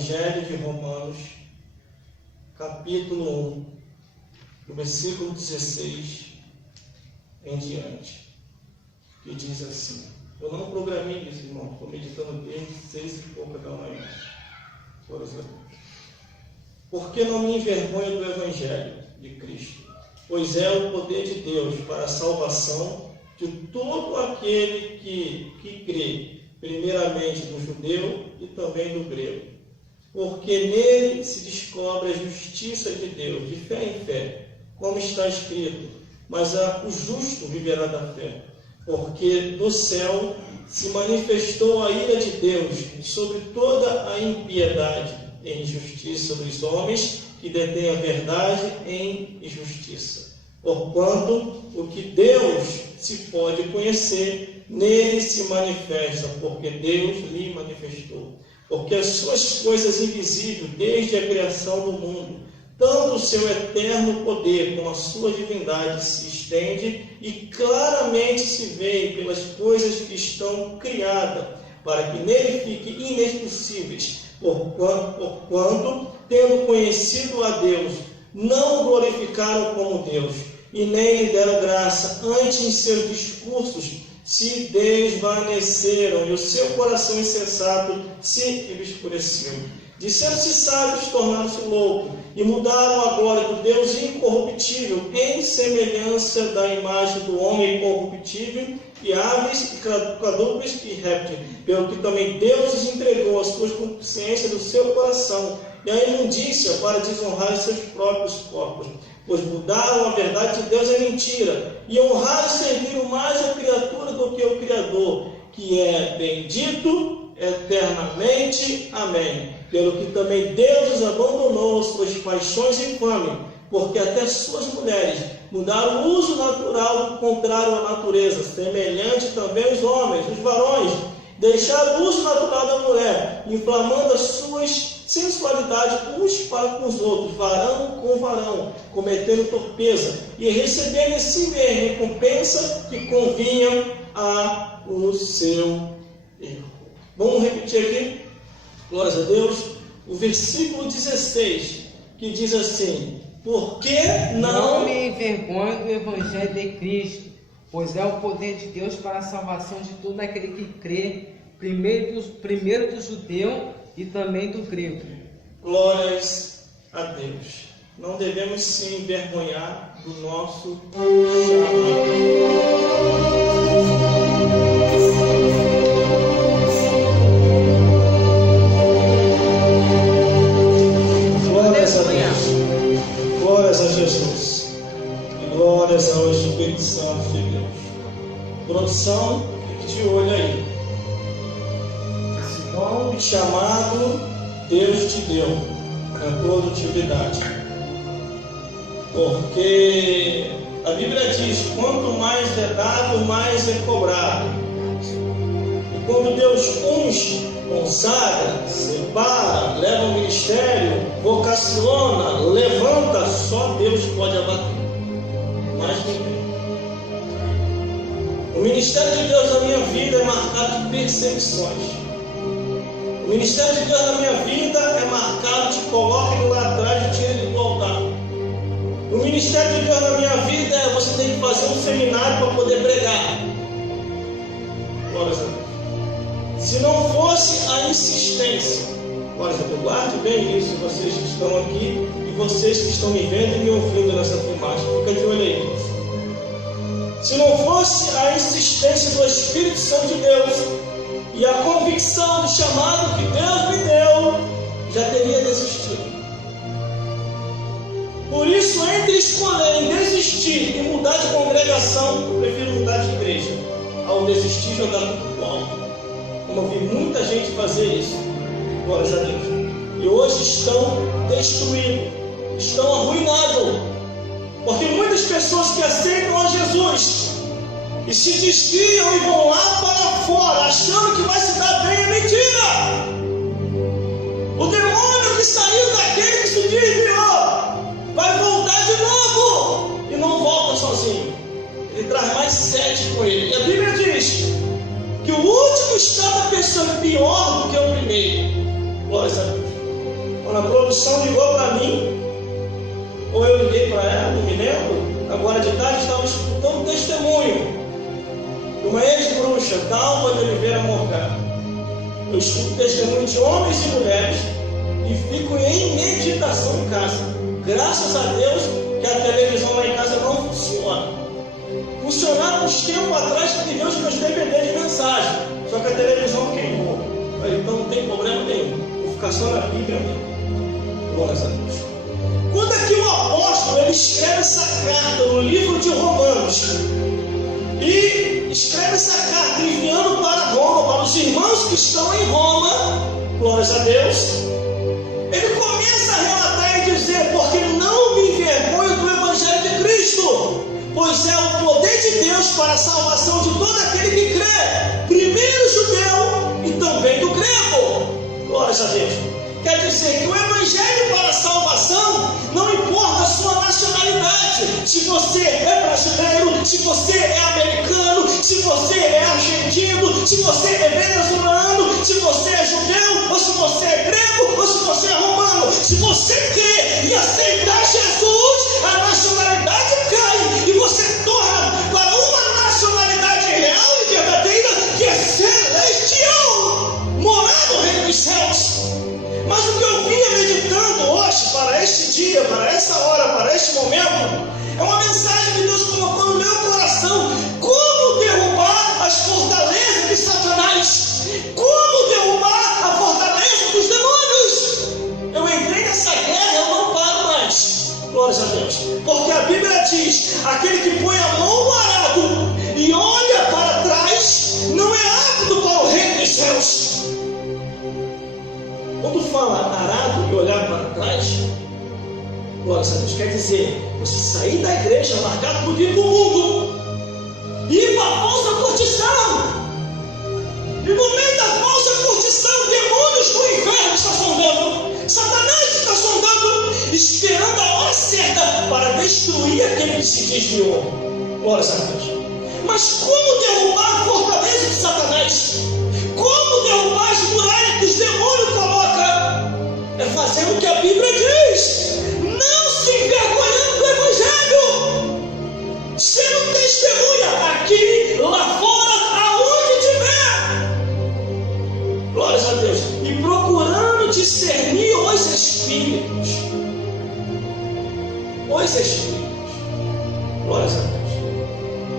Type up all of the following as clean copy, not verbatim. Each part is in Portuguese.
Evangelho de Romanos, capítulo 1, do versículo 16 em diante, que diz assim. Eu não programei isso, irmão. Estou meditando desde 6 e pouca da manhã. Por exemplo. Porque não me envergonho do Evangelho de Cristo, pois é o poder de Deus para a salvação de todo aquele que crê, primeiramente do judeu e também do grego. Porque nele se descobre a justiça de Deus, de fé em fé, como está escrito, mas o justo viverá da fé. Porque do céu se manifestou a ira de Deus sobre toda a impiedade e injustiça dos homens que detêm a verdade em injustiça. Porquanto o que Deus se pode conhecer, nele se manifesta, porque Deus lhe manifestou. Porque as suas coisas invisíveis, desde a criação do mundo, tanto o seu eterno poder como a sua divindade se estende e claramente se vê pelas coisas que estão criadas, para que nele fiquem inexpulsíveis, porquanto, tendo conhecido a Deus, não o glorificaram como Deus, e nem lhe deram graça, antes em seus discursos se desvaneceram, e o seu coração insensato se obscureceu. Disseram-se sábios, tornaram-se loucos, e mudaram a glória do Deus incorruptível em semelhança da imagem do homem corruptível, e aves, e quadrúpedes e répteis, pelo que também Deus lhes entregou as suas consciências do seu coração, e a imundícia para desonrar os seus próprios corpos, pois mudaram a verdade de Deus em mentira, e honraram e serviram mais a criatura do que o Criador, que é bendito eternamente. Amém. Pelo que também Deus os abandonou suas paixões infames, porque até suas mulheres mudaram o uso natural contrário à natureza, semelhante também aos homens, os varões, deixaram o uso natural da mulher, inflamando as suas sensualidades uns para com os outros, varão com varão, cometendo torpeza, e recebendo em si mesmo recompensa que convinha ao seu erro. Vamos repetir aqui? Glórias a Deus. O versículo 16, que diz assim: porque não me envergonho do Evangelho de Cristo, pois é o poder de Deus para a salvação de todo aquele que crê, primeiro do judeu e também do grego. Glórias a Deus. Não devemos se envergonhar do nosso chamado. Glórias a Deus. Glórias a Jesus. E glórias ao Espírito Santo de Deus. Produção, fique de olho aí. Esse dom chamado Deus te deu com produtividade. Porque a Bíblia diz: quanto mais é dado, mais é cobrado. E quando Deus unge, consagra, separa, leva ao ministério, vocaciona, levanta, só Deus pode abater. Mais ninguém. O ministério de Deus na minha vida é marcado de perseguições. O ministério de Deus na minha vida é marcado de coloca ele lá atrás e tira ele do altar. O ministério de Deus na minha vida é você tem que fazer um seminário para poder pregar. Glórias a Deus. Se não fosse a insistência, glórias a Deus, guarde bem isso, vocês que estão aqui e vocês que estão me vendo e me ouvindo nessa filmagem, fica de olho aí. Se não fosse a insistência do Espírito Santo de Deus e a convicção do chamado que Deus me deu, já teria desistido. Por isso, entre escolher em desistir e mudar de congregação, eu prefiro mudar de igreja, ao desistir e jogar tudo pro alto. Como eu vi muita gente fazer isso, glórias a Deus. E hoje estão destruídos, estão arruinados, porque muitas pessoas que aceitam a Jesus e se desviam e vão lá para fora, achando que vai se dar bem, é mentira. O demônio que saiu daquele que se desviou vai voltar de novo e não volta sozinho. Ele traz mais 7 com ele. E a Bíblia diz que o último está da pessoa pior do que o primeiro. Glórias a Deus. Quando a produção ligou para mim, ou eu liguei para ela, não me lembro, agora de tarde estava escutando um testemunho de uma ex-bruxa, Dalva de Oliveira Morgado. Eu escuto testemunho de homens e mulheres e fico em meditação em casa. Graças a Deus que a televisão lá em casa não funciona. Funcionava uns tempos atrás que deu os meus DVD de mensagem, só que a televisão queimou. Então não tem problema nenhum, vou ficar só na Bíblia mesmo. Glórias a Deus. Quando aqui o apóstolo ele escreve essa carta no livro de Romanos e escreve essa carta enviando para Roma, para os irmãos que estão em Roma, glórias a Deus, ele começa a relatar e dizer: porque não me envergonho do Evangelho de Cristo, pois é o poder de Deus para a salvação de todo aquele que crê, primeiro judeu e também do grego. Glórias a Deus. Quer dizer que o Evangelho para a salvação não importa a sua nacionalidade. Se você é brasileiro, se você é americano, se você é argentino, se você é venezuelano, se você é judeu, ou se você é grego, ou se você é romano. Se você crê e aceitar Jesus, a nacionalidade cai e você torna para uma nacionalidade real e verdadeira, que é celestial, morar no reino dos céus. Mas o que eu vinha meditando hoje, para este dia, para essa hora, para este momento, é uma mensagem que Deus colocou no meu coração: como derrubar as fortalezas de Satanás, como derrubar a fortaleza dos demônios. Eu entrei nessa guerra, eu não paro mais, glórias a Deus, porque a Bíblia diz: aquele que põe a mão no arado e olha para trás, não é apto para o reino dos céus. Quando fala arado e olhar para trás, glórias a Deus, quer dizer você sair da igreja, largar tudo e ir para o mundo, ir para a falsa curtição. E no meio da falsa curtição, demônios do inferno estão sondando, Satanás está sondando, esperando a hora certa para destruir aquele que se desviou. Glórias a Deus. Mas como derrubar a fortaleza de Satanás? Como derrubar as muralhas que os demônios colocam? É fazendo o que a Bíblia diz, não se envergonhando do Evangelho, sendo testemunha aqui, lá fora, aonde tiver. Glórias a Deus. E procurando discernir os espíritos. Os espíritos. Glórias a Deus.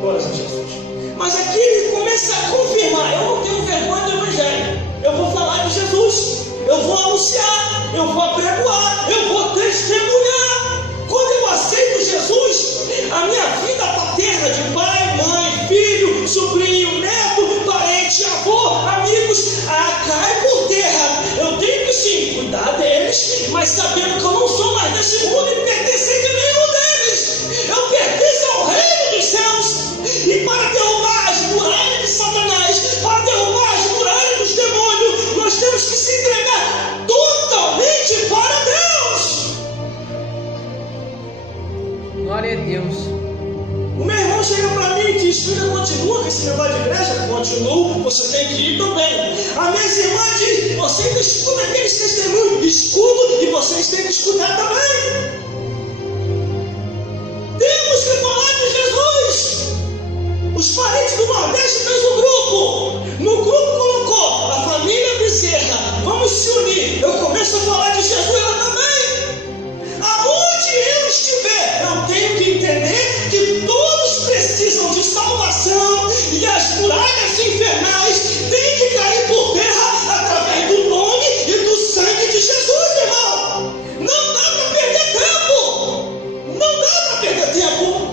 Glórias a Jesus. Mas aqui ele começa a confirmar: eu não tenho vergonha do Evangelho, eu vou falar de Jesus, eu vou anunciar, eu vou apregoar, eu vou testemunhar. Quando eu aceito Jesus, a minha vida paterna de pai, mãe, filho, sobrinho, neto, parente, avô, amigos, cai por terra. Eu tenho que sim cuidar deles, mas sabendo que eu não sou mais desse mundo e pertencer de nenhum deles. Eu pertenço ao reino dos céus. E para derrubar as muralhas de Satanás, para derrubar as muralhas dos demônios, nós temos que se entregar totalmente para Deus. Glória a Deus. O meu irmão chega para mim e diz: filha, continua com esse negócio de igreja? Continuo, você tem que ir também. A minha irmã diz: você ainda escuta aqueles testemunhos? Escuto, e vocês têm que escutar também. Temos que falar de Jesus. Os parentes do Nordeste fez um grupo. No grupo colocou a família Bezerra. Vamos se unir. Eu começo a falar de Jesus lá também. Aonde eu estiver, eu tenho que entender que todos precisam de salvação e as muralhas infernais têm que cair por terra através do nome e do sangue de Jesus, irmão. Não dá para perder tempo. Não dá para perder tempo.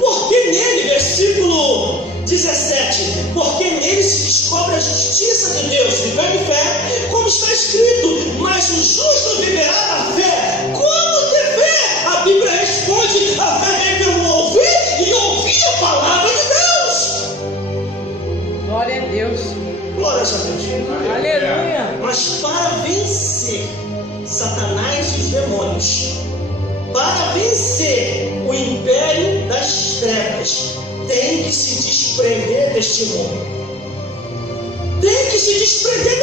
Porque nele, versículo 17, porque nele se descobre a justiça de Deus, vivendo em fé, como está escrito: mas o justo viverá da fé. Como ter fé? A Bíblia responde: a fé vem pelo ouvir e ouvir a palavra de Deus. Glória a Deus. Glória a Deus. Aleluia. Mas para vencer Satanás e os demônios, para vencer o império das trevas, tem que se desprender deste mundo. Tem que se desprender